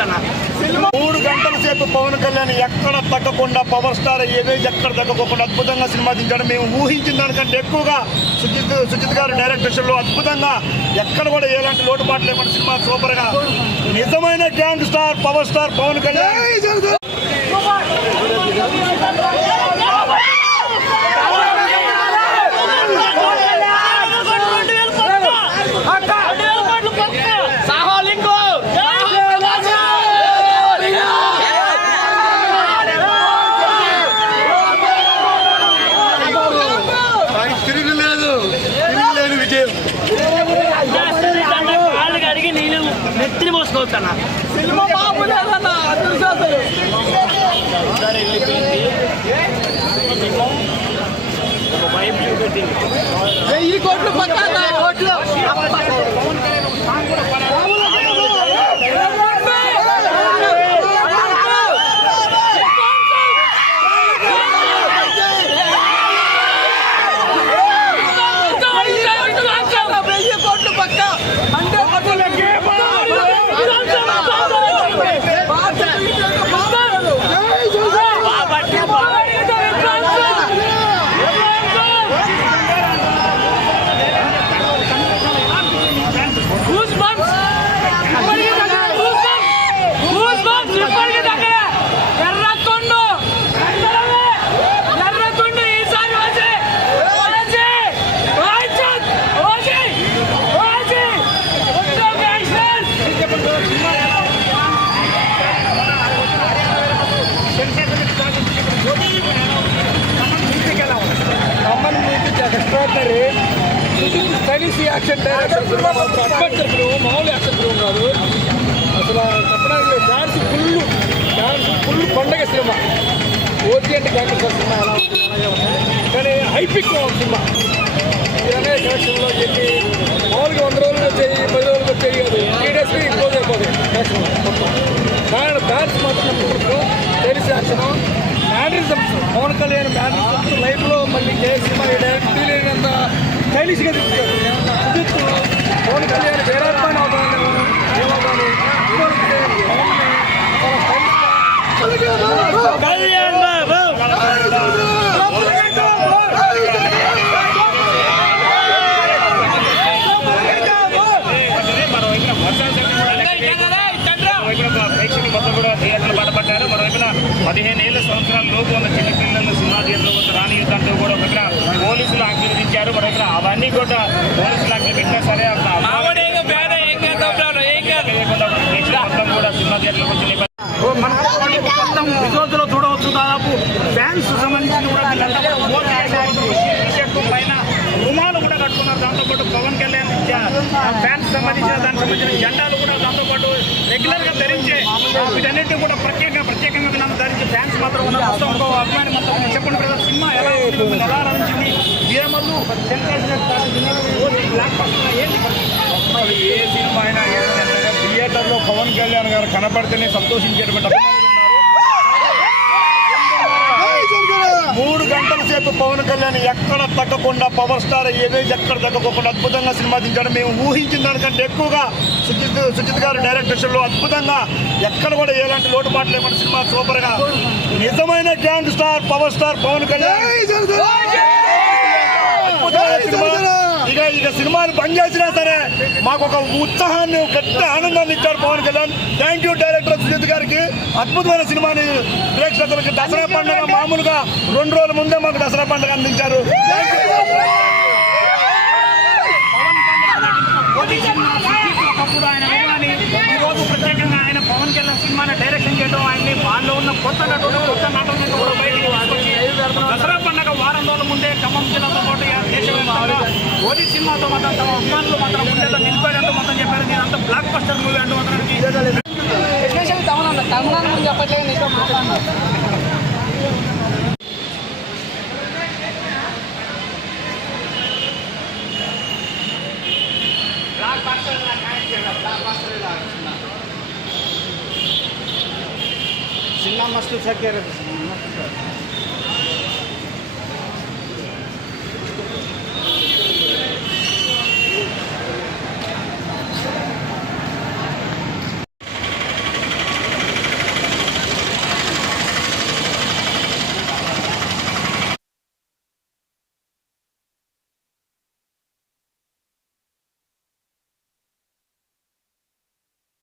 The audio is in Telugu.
మోసుకొస్తాను. 3 గంటల సేపు పవన్ కళ్యాణ్ ఎక్కడ తగ్గకుండా పవర్ స్టార్ ఏవేజ్ ఎక్కడ తగ్గకుండా అద్భుతంగా సినిమా తీశాడు. మేము ఊహించిన దానికంటే ఎక్కువగా సుజిత్ గారు డైరెక్టర్షన్లో అద్భుతంగా ఎక్కడ కూడా ఎలాంటి లోటుపాటు లేకుండా సినిమా సూపర్ గా నిజమైన gangster power star Pawan Kalyan. నెత్తిని మోసుకొస్తాను. ఒక భయం చూపెట్టింది. 1000 కోట్లు పక్కా కోట్లు. Stylish action director adventure film, మామూలు యాక్షన్ ఫిల్మ్ కాదు. అసలు చెప్పడానికి డాన్స్ ఫుల్ పండగ సినిమా. ఓటీ అంటే గ్యాంగ్స్టర్ సినిమా ఎలా ఉంటుంది అలాగే ఉంది, కానీ హైపిక్ సినిమా. ఇదనే కలెక్షన్లో చెప్పి మామూలుగా 100 రోజులు వచ్చాయి, 10 రోజులు వచ్చాయి కాదు, 3 డేస్కి క్లోజ్ అయిపోతాయి కలెక్షన్ మొత్తం. కానీ డాన్స్ మాత్రం stylish action mannerisms, Pawan Kalyan mannerisms లైఫ్లో మళ్ళీ ఏ సినిమా డైరెక్ట్ ఫీల్ అయినంత స్టైలిష్గా తీసుకోవాలి. సుజిత్ పవన్ కళ్యాణ్ వేరాత్మాని అవుతాను ఏమవుతాను ప్రేక్షకులు మొత్తం కూడా థియేటర్లు బాధపడ్డారు. మరోవైపున 15 సంవత్సరాల లోపు ఉన్న చిన్న పిల్లలను సినిమా థియేటర్లో వద్ద రానియుద్దంటూ కూడా ఒకవేళ పోలీసులు ఆజ్ఞాపించారు. మరోవైపున అవన్నీ కూడా పోలీసులు ఆజ్ఞ పెట్టినా సరే మొత్తం కూడా సినిమా థియేటర్లకు వచ్చి మొత్తం విజువల్స్లో చూడవచ్చు. దాదాపు ఫ్యాన్స్ సంబంధించిన కూడా టీషర్ట్ పైన రుమాలు కూడా కట్టుకున్నారు. దాంతోపాటు పవన్ కళ్యాణ్ ఫ్యాన్స్ దానికి సంబంధించిన జెండాలు కూడా దాంతోపాటు రెగ్యులర్ గా ధరించే వీటన్నిటి కూడా ప్రత్యేకంగా నన్ను ధరించి ఫ్యాన్స్ మాత్రం ఉన్నారు. మొత్తం అభిమాని మొత్తం చెప్పండి బ్రదర్, సినిమా ఎలా అనిపించింది? వీరమల్లు ఏ సినిమా అయినా థియేటర్లో పవన్ కళ్యాణ్ గారు కనపడితేనే సంతోషించేటువంటి 3 గంటల సేపు పవన్ కళ్యాణ్ ఎక్కడ తగ్గకుండా పవర్ స్టార్ ఏవేజ్ ఎక్కడ తగ్గకుండా అద్భుతంగా సినిమా తీశాడు. మేము ఊహించిన దానికంటే ఎక్కువగా సుజిత్ గారు డైరెక్టర్షన్లో అద్భుతంగా ఎక్కడ కూడా ఎలాంటి లోటుపాటు లేకుండా సినిమా సూపర్ గా నిజమైన gangster power star Pawan Kalyan. ఇక సినిమాలు బంద్ చేసినా సరే మాకు ఒక ఉత్సాహాన్ని గట్టి ఆనందాన్ని ఇచ్చారు Pawan Kalyan. Thank you director Sujeeth గారికి. అద్భుతమైన సినిమాని ప్రేక్షకులకి దసరా పండుగ మామూలుగా 2 రోజుల ముందే మాకు దసరా పండుగ అందించారు. ఒకప్పుడు ఆయన అభిమాని, ఈరోజు ప్రత్యేకంగా ఆయన పవన్ కళ్యాణ్ సినిమాని డైరెక్షన్ చేయడం, ఆయన్ని వాళ్ళలో ఉన్న కొత్త నటులను కూడా బయటికి తీసుకొచ్చి దసరా పండుగ వారం రోజుల ముందే ఖమ్మం జిల్లాతో పాటు దేశవ్యాప్తంగా ఓజీ సినిమాతో మాత్రం తమ అభిమానులు మాత్రం ముందేదో నిలిపాడంటూ మొత్తం చెప్పారు. నేను అంత బ్లాక్ బస్టర్ మూవీ అంటూ అతనికి ఎస్పెషల్లీ తమిళనాడు ముందు చెప్పట్లేదు. సినిమా మస్తు సక్కారు.